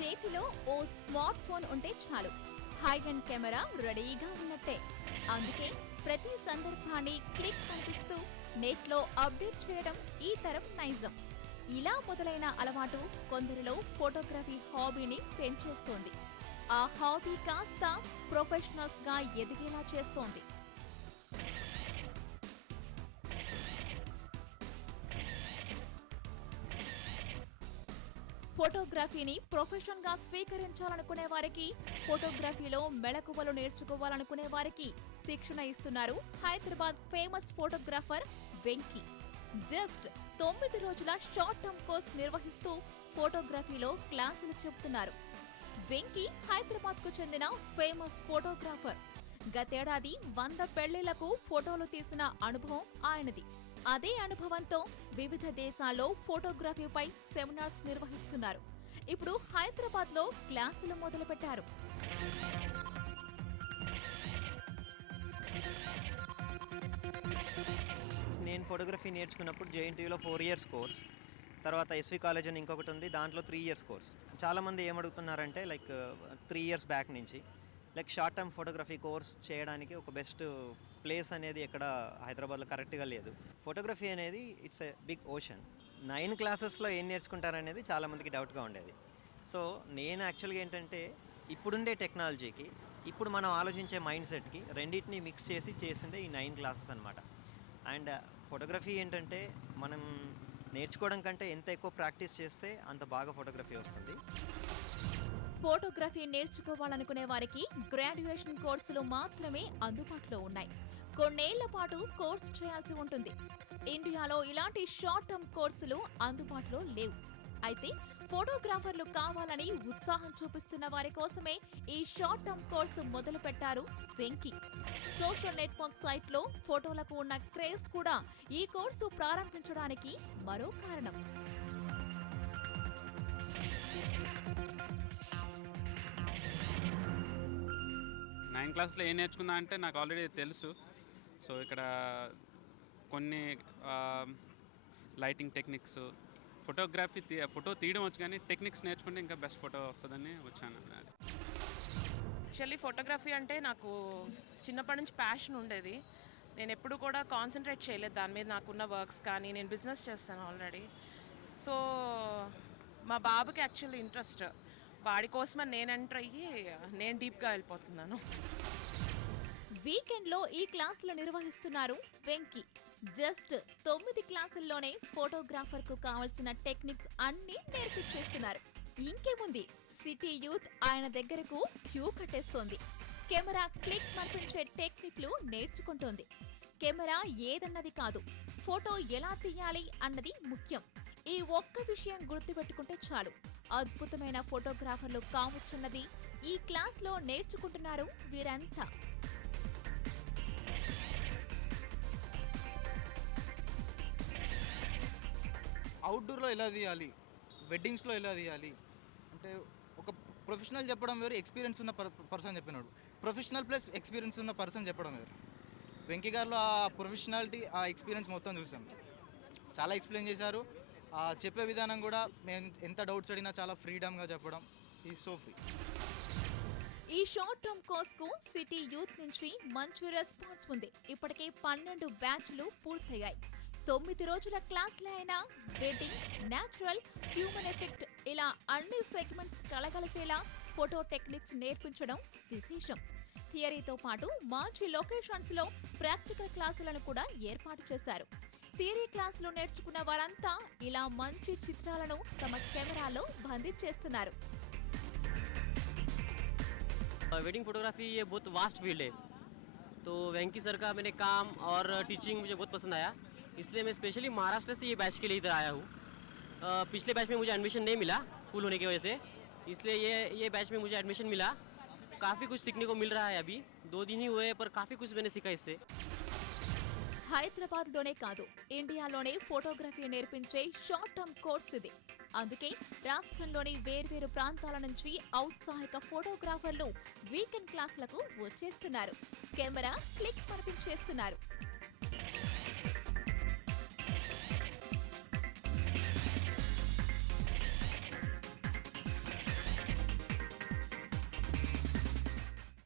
చేతిలో ఓ smart phone ఉంటే చాలు, హై అండ్ కెమెరా రెడీగా ఉన్నట్టే. అందుకే ప్రతి సందర్భాన్ని క్లిక్ పంపిస్తూ నెట్లో అప్డేట్ చేయడం ఈ తరం నైజం. ఇలా మొదలైన అలవాటు కొందరిలో ఫోటోగ్రఫీ హాబీని పెంచేస్తోంది. ఆ హాబీ కాస్త ప్రొఫెషనల్స్ గా ఎదిగేలా చేస్తోంది. ఫోటోగ్రఫీని ప్రొఫెషన్ గా స్వీకరించాలనుకునే వారికి, ఫోటోగ్రఫీలో మెళకువలు నేర్చుకోవాలనుకునే వారికి శిక్షణ ఇస్తున్నారు Hyderabad famous photographer Venky. Just 9 రోజుల షార్ట్ టర్మ్ కోర్స్ నిర్వహిస్తూ ఫోటోగ్రఫీలో క్లాసులు చెబుతున్నారు. వెంకీ హైదరాబాద్ కు చెందిన ఫేమస్ ఫోటోగ్రాఫర్. గతేడాది 100 పెళ్లిళ్లకు ఫోటోలు తీసిన అనుభవం ఆయనది. అదే అనుభవంతో వివిధ దేశాల్లో ఫోటోగ్రఫీపై సెమినార్స్ నిర్వహిస్తున్నారు. ఇప్పుడు హైదరాబాద్ లో క్లాసులు మొదలుపెట్టారు. నేను ఫోటోగ్రఫీ నేర్చుకున్నప్పుడు జేఎన్టీయూలో 4 ఇయర్స్ కోర్స్, తర్వాత ఎస్వి కాలేజ్ అని ఇంకొకటి ఉంది, దాంట్లో 3 ఇయర్స్ కోర్స్. చాలామంది ఏమడుగుతున్నారంటే లైక్ 3 ఇయర్స్ బ్యాక్ నుంచి like short term photography course చేయడానికి ఒక బెస్ట్ ప్లేస్ అనేది ఎక్కడ హైదరాబాద్లో కరెక్ట్గా లేదు. ఫోటోగ్రఫీ అనేది ఇట్స్ ఎ బిగ్ ఓషన్. 9 క్లాసెస్లో ఏం నేర్చుకుంటారనేది చాలామందికి డౌట్గా ఉండేది. సో నేను యాక్చువల్గా ఏంటంటే ఇప్పుడుండే టెక్నాలజీకి, ఇప్పుడు మనం ఆలోచించే మైండ్ సెట్కి రెండింటిని మిక్స్ చేసి చేసిందే ఈ 9 క్లాసెస్ అనమాట. అండ్ ఫోటోగ్రఫీ ఏంటంటే మనం నేర్చుకోవడం కంటే ఎంత ఎక్కువ ప్రాక్టీస్ చేస్తే అంత బాగా ఫోటోగ్రఫీ వస్తుంది. ఫోటోగ్రఫీ నేర్చుకోవాలనుకునే వారికి గ్రాడ్యుయేషన్ కోర్సులు మాత్రమే అందుబాటులో ఉన్నాయి. కొన్నేళ్ల పాటు కోర్సు చేయాల్సి ఉంటుంది. ఇండియాలో ఇలాంటి షార్ట్ టర్మ్ కోర్సులు అందుబాటులో లేవు. అయితే ఫోటోగ్రాఫర్లు కావాలని ఉత్సాహం చూపిస్తున్న వారి కోసమే ఈ షార్ట్ టర్మ్ కోర్సు మొదలు పెట్టారు వెంకీ. సోషల్ నెట్వర్క్ సైట్ లో ఫోటోలకు ఉన్న క్రేజ్ కూడా ఈ కోర్సు ప్రారంభించడానికి మరో కారణం. 9 క్లాస్లో ఏం నేర్చుకున్నా అంటే నాకు ఆల్రెడీ తెలుసు. సో ఇక్కడ కొన్ని లైటింగ్ టెక్నిక్స్, ఫోటో తీయడం వచ్చు, కానీ టెక్నిక్స్ నేర్చుకుంటే ఇంకా బెస్ట్ ఫోటో వస్తుందని వచ్చాను. యాక్చువల్లీ ఫోటోగ్రఫీ అంటే నాకు చిన్నప్పటి నుంచి ప్యాషన్ ఉండేది. నేను ఎప్పుడు కూడా కాన్సన్ట్రేట్ చేయలేదు దాని మీద, నాకున్న వర్క్స్ కానీ. నేను బిజినెస్ చేస్తాను ఆల్రెడీ. సో మా బాబుకి యాక్చువల్లీ ఇంట్రెస్ట్, వాడి కోసమని నేను ఎంటర్ అయ్యి నేను డీప్గా వెళ్ళిపోతున్నాను. వీకెండ్ లో ఈ క్లాసులు నిర్వహిస్తున్నారు వెంకీ. జస్ట్ 9 క్లాసుల్లోనే ఫోటోగ్రాఫర్ కు కావలసిన టెక్నిక్స్ అన్ని నేర్పించేస్తున్నారు. ఇంకేముంది, సిటీ యూత్ ఆయన దగ్గరకు క్యూ కట్టేస్తోంది. కెమెరా క్లిక్ మర్పించే టెక్నిక్లు నేర్చుకుంటోంది. కెమెరా ఏదన్నది కాదు, ఫోటో ఎలా తీయాలి అన్నది ముఖ్యం. ఈ ఒక్క విషయం గుర్తుపెట్టుకుంటే చాలు, అద్భుతమైన ఫోటోగ్రాఫర్లు కావచ్చన్నది ఈ క్లాస్లో నేర్చుకుంటున్నారు వీరంతా. అవుట్డోర్లో ఎలా తీయాలి, వెడ్డింగ్స్లో ఎలా తీయాలి అంటే ఒక ప్రొఫెషనల్ చెప్పడం వేరు, ఎక్స్పీరియన్స్ ఉన్న పర్సన్ చెప్పినాడు. ప్రొఫెషనల్ ప్లస్ ఎక్స్పీరియన్స్ ఉన్న పర్సన్ చెప్పడం వేరు. వెంకీ గారిలో ఆ ప్రొఫెషనాలిటీ, ఆ ఎక్స్పీరియన్స్ మొత్తం చూసాం. చాలా ఎక్స్ప్లెయిన్ చేశారు. చెప్పే విధానం కూడా మేము ఎంత డౌట్స్ అడిగినా చాలా ఫ్రీడమ్గా చెప్పడం. Is so free. ఈ షార్ట్ టర్మ్ కోర్స్ కు సిటీ యూత్ నుంచి మంచి రెస్పాన్స్ ఉంది. ఇప్పటికే 12 బ్యాచ్లు పూర్తయ్యాయి. 9 రోజుల క్లాసులే అయినా వెడ్డింగ్, న్యాచురల్, హ్యూమన్ ఎఫెక్ట్ ఇలా అన్ని సెగ్మెంట్స్ కలగలిసేలా ఫోటో టెక్నిక్స్ నేర్పించడం విశేషం. థియరీతో పాటు మంచి లొకేషన్స్ లో ప్రాక్టికల్ క్లాసులను కూడా ఏర్పాటు చేశారు. థియరీ క్లాసులు నేర్చుకున్న వారంతా ఇలా మంచి చిత్రాలను తమ కెమెరాలో బంధించేస్తున్నారు. वेडिंग फोटोग्राफी ये बहुत वास्ट फील्ड है, तो वेंकी सर का मैंने काम और टीचिंग मुझे बहुत पसंद आया, इसलिए मैं स्पेशली महाराष्ट्र से ये बैच के लिए इधर आया हूँ। पिछले बैच में मुझे एडमिशन नहीं मिला फुल होने की वजह से, इसलिए ये बैच में मुझे एडमिशन मिला। काफ़ी कुछ सीखने को मिल रहा है। अभी 2 दिन ही हुए पर काफ़ी कुछ मैंने सीखा इससे। హైదరాబాద్ లోనే కాదు, ఇండియాలోనే ఫోటోగ్రఫీ నేర్పించే షార్ట్ టర్మ్ కోర్స్ ఇది. అందుకే రాష్ట్రంలోని వేర్వేరు ప్రాంతాల నుంచి ఔత్సాహిక ఫోటోగ్రాఫర్లు వీకెండ్ క్లాసులకు వచ్చేస్తున్నారు. Camera click మర్పించేస్తున్నారు.